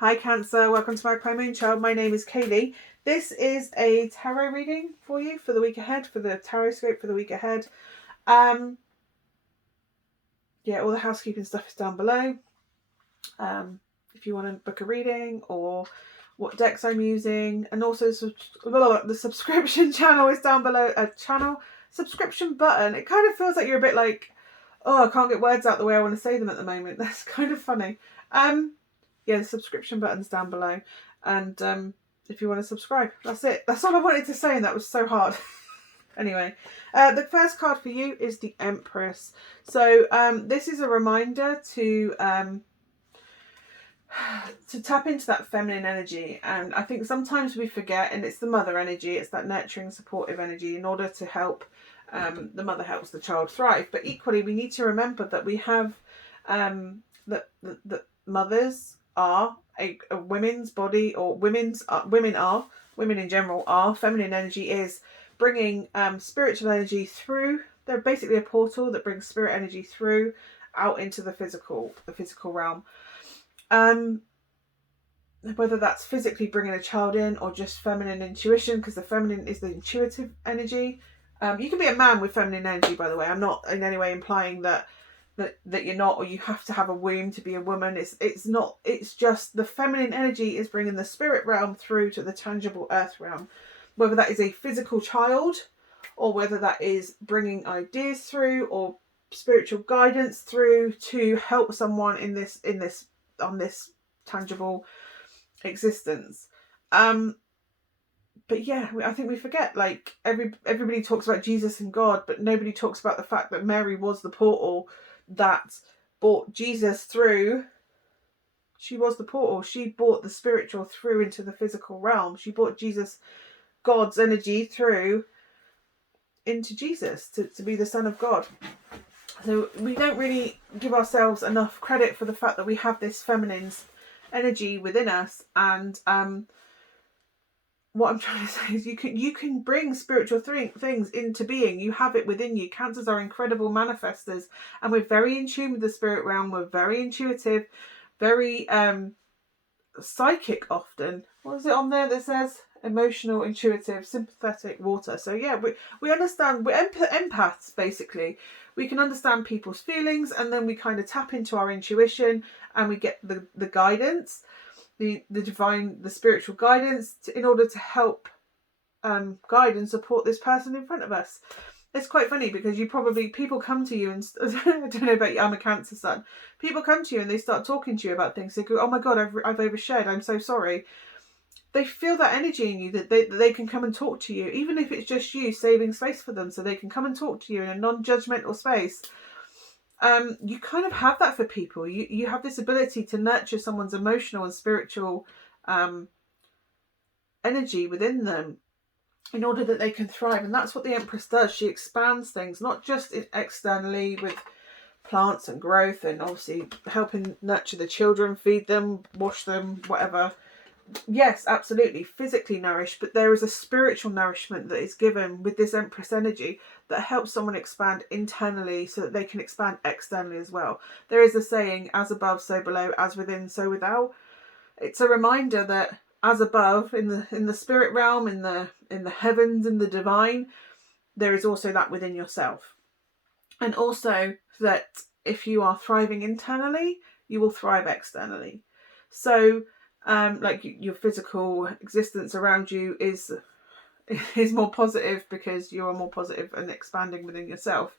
Hi Cancer, welcome to Magpie Moonchild. My name is Kayleigh. This is a tarot reading for you for the week ahead, for the tarot scope for the week ahead. Yeah, all the housekeeping stuff is down below. If you want to book a reading or what decks I'm using, and also the subscription channel is down below. Subscription button. It kind of feels like you're a bit like, oh, I can't get words out the way I want to say them at the moment. That's kind of funny. Yeah, the subscription button's down below, and if you want to subscribe, that's it. That's all I wanted to say, and that was so hard. Anyway, the first card for you is the Empress. So this is a reminder to tap into that feminine energy, and I think sometimes we forget, and it's the mother energy, it's that nurturing, supportive energy. In order to help, the mother helps the child thrive, but equally we need to remember that we have that mothers are a women's body, or women in general are. Feminine energy is bringing spiritual energy through. They're basically a portal that brings spirit energy through out into the physical realm. Whether that's physically bringing a child in, or just feminine intuition, because the feminine is the intuitive energy. You can be a man with feminine energy, by the way. I'm not in any way implying that you're not, or you have to have a womb to be a woman. It's not. It's just the feminine energy is bringing the spirit realm through to the tangible earth realm. Whether that is a physical child, or whether that is bringing ideas through, or spiritual guidance through to help someone on this tangible existence. But yeah, I think we forget, like, everybody talks about Jesus and God, but nobody talks about the fact that Mary was the portal that brought Jesus through. She was the portal. She brought the spiritual through into the physical realm. She brought Jesus, God's energy, through into Jesus to be the Son of God. So we don't really give ourselves enough credit for the fact that we have this feminine energy within us. And what I'm trying to say is you can bring spiritual things into being. You have it within you. Cancers are incredible manifestors, and we're very in tune with the spirit realm. We're very intuitive, very psychic often. What is it on there that says? Emotional, intuitive, sympathetic, water. So yeah, we understand. We're empaths, basically. We can understand people's feelings, and then we kind of tap into our intuition, and we get the guidance, the divine, the spiritual guidance in order to help guide and support this person in front of us. It's quite funny because people come to you and I don't know about you, I'm a Cancer sun. People come to you and they start talking to you about things. They go, "Oh my God, I've overshared. I'm so sorry." They feel that energy in you, that they can come and talk to you, even if it's just you saving space for them, so they can come and talk to you in a non-judgmental space. You kind of have that for people. You have this ability to nurture someone's emotional and spiritual energy within them in order that they can thrive. And that's what the Empress does. She expands things, not just externally with plants and growth, and obviously helping nurture the children, feed them, wash them, whatever. Yes, absolutely, physically nourished, but there is a spiritual nourishment that is given with this Empress energy that helps someone expand internally so that they can expand externally as well. There is a saying, as above, so below, as within, so without. It's a reminder that as above, in the spirit realm, in the heavens, in the divine, there is also that within yourself. And also that if you are thriving internally, you will thrive externally. So like your physical existence around you is more positive because you are more positive and expanding within yourself.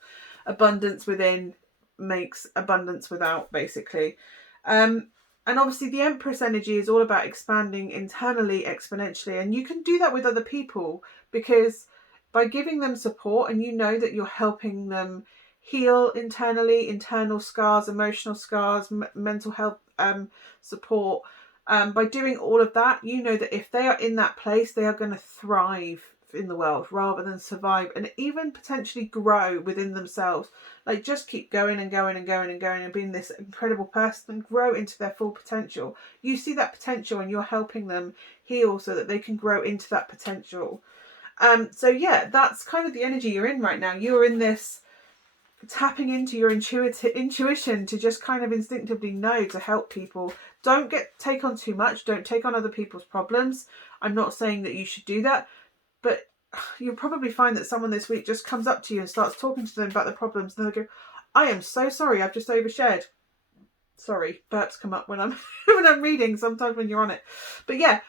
Abundance within makes abundance without, basically. And obviously the Empress energy is all about expanding internally exponentially, and you can do that with other people, because by giving them support, and you know that you're helping them heal internally, internal scars, emotional scars, mental health support. By doing all of that, you know that if they are in that place, they are going to thrive in the world rather than survive, and even potentially grow within themselves. Like, just keep going and going and going and going and being this incredible person and grow into their full potential. You see that potential and you're helping them heal so that they can grow into that potential. So yeah, that's kind of the energy you're in right now. You're in this tapping into your intuition to just kind of instinctively know to help people. Don't take on too much. Don't take on other people's problems. I'm not saying that you should do that, but you'll probably find that someone this week just comes up to you and starts talking to them about the problems, and they'll go, I am so sorry, I've just overshared. Sorry, burps come up when I'm when I'm reading, sometimes when you're on it. But yeah,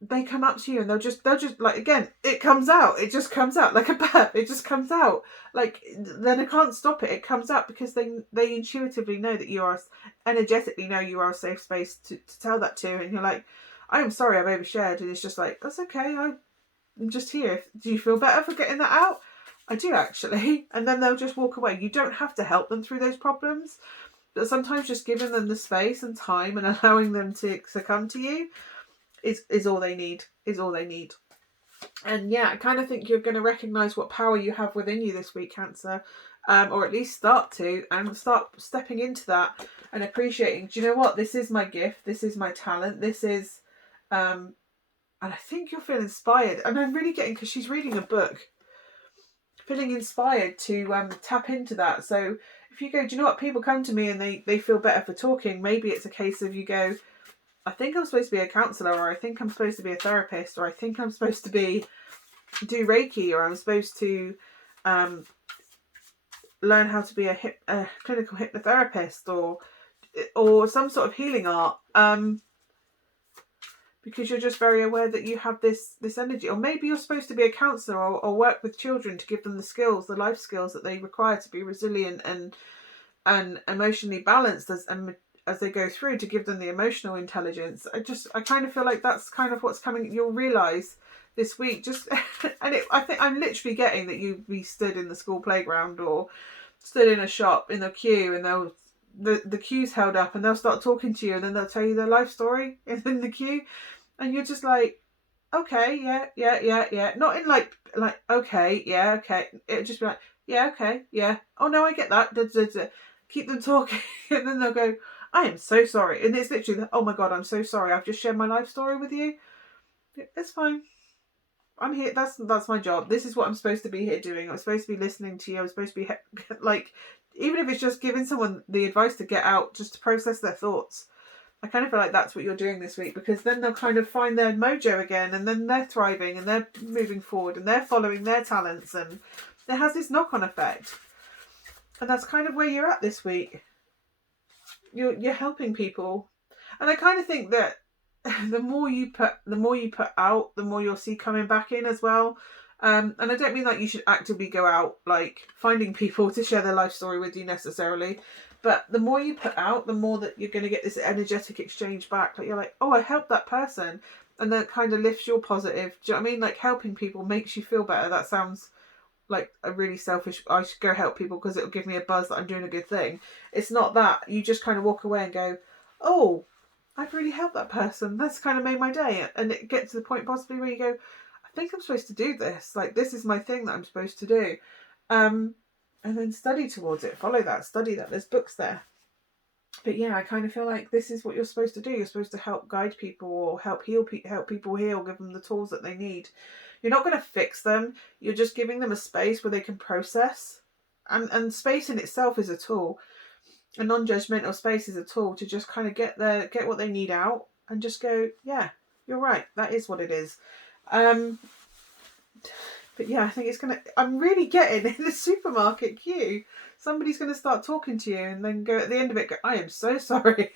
they come up to you and they'll just like, again, it comes out. It just comes out like a burp. It just comes out. Like, then I can't stop it. It comes out because they intuitively know that you are, energetically know you are a safe space to tell that to. And you're like, I am sorry, I've overshared. And it's just like, that's okay. I'm just here. Do you feel better for getting that out? I do, actually. And then they'll just walk away. You don't have to help them through those problems. But sometimes just giving them the space and time and allowing them to come to you is all they need. Is all they need. And yeah, I kind of think you're going to recognise what power you have within you this week, Cancer. Or at least start to, and start stepping into that and appreciating, do you know what? This is my gift. This is my talent. This is... and I think you'll feel inspired. And I'm really getting, because she's reading a book, feeling inspired to tap into that. So if you go, do you know what? People come to me and they feel better for talking. Maybe it's a case of you go, I think I'm supposed to be a counsellor, or I think I'm supposed to be a therapist, or I think I'm supposed to do Reiki, or I'm supposed to learn how to be a clinical hypnotherapist, or some sort of healing art. Because you're just very aware that you have this energy. Or maybe you're supposed to be a counsellor, or work with children to give them the skills, the life skills that they require to be resilient and emotionally balanced as they go through, to give them the emotional intelligence. I kind of feel like that's kind of what's coming. You'll realise this week, I think I'm literally getting that you'll be stood in the school playground or stood in a shop in a queue, and the queue's held up, and they'll start talking to you, and then they'll tell you their life story in the queue, and you're just like, okay, yeah. Not in like okay, yeah, okay. It'll just be like, yeah, okay, yeah. Oh no, I get that. Keep them talking, and then they'll go, I am so sorry. And it's literally, oh my God, I'm so sorry. I've just shared my life story with you. It's fine. I'm here. That's my job. This is what I'm supposed to be here doing. I'm supposed to be listening to you. I'm supposed to be like, even if it's just giving someone the advice to get out, just to process their thoughts. I kind of feel like that's what you're doing this week, because then they'll kind of find their mojo again, and then they're thriving and they're moving forward and they're following their talents, and it has this knock-on effect. And that's kind of where you're at this week. You're helping people, and I kind of think that the more you put out, the more you'll see coming back in as well. And I don't mean like you should actively go out like finding people to share their life story with you necessarily, but the more you put out, the more that you're going to get this energetic exchange back. Like, you're like, oh, I helped that person, and then it kind of lifts your positive. Do you know what I mean? Like, helping people makes you feel better. That sounds like a really selfish, I should go help people because it'll give me a buzz that I'm doing a good thing. It's not that. You just kind of walk away and go, oh, I've really helped that person. That's kind of made my day. And it gets to the point possibly where you go, I think I'm supposed to do this. Like, this is my thing that I'm supposed to do. And then study towards it. Follow that. Study that. There's books there. But yeah, I kind of feel like this is what you're supposed to do. You're supposed to help guide people, or help people heal, give them the tools that they need. You're not going to fix them. You're just giving them a space where they can process. And space in itself is a tool. A non-judgmental space is a tool to just kind of get what they need out, and just go, yeah, you're right, that is what it is. But yeah, I think I'm really getting in the supermarket queue, somebody's going to start talking to you and then go at the end of it, go, I am so sorry.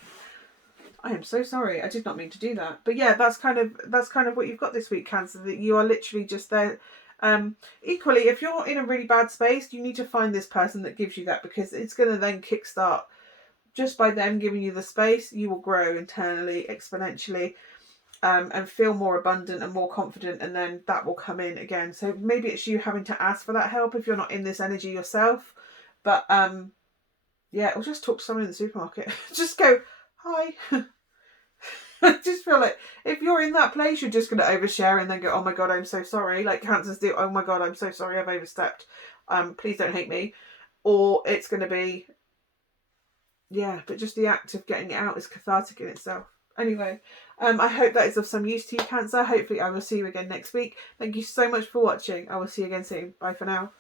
I am so sorry. I did not mean to do that. But yeah, that's kind of what you've got this week, Cancer, that you are literally just there. Equally, if you're in a really bad space, you need to find this person that gives you that, because it's going to then kickstart. Just by them giving you the space, you will grow internally, exponentially, and feel more abundant and more confident, and then that will come in again. So maybe it's you having to ask for that help if you're not in this energy yourself. But yeah, or just talk to someone in the supermarket. Just go, hi. I just feel like if you're in that place, you're just going to overshare and then go, oh my God, I'm so sorry. Like Cancers do, oh my God, I'm so sorry, I've overstepped. Please don't hate me. Or it's going to be, yeah, but just the act of getting it out is cathartic in itself. Anyway, I hope that is of some use to you, Cancer. Hopefully I will see you again next week. Thank you so much for watching. I will see you again soon. Bye for now.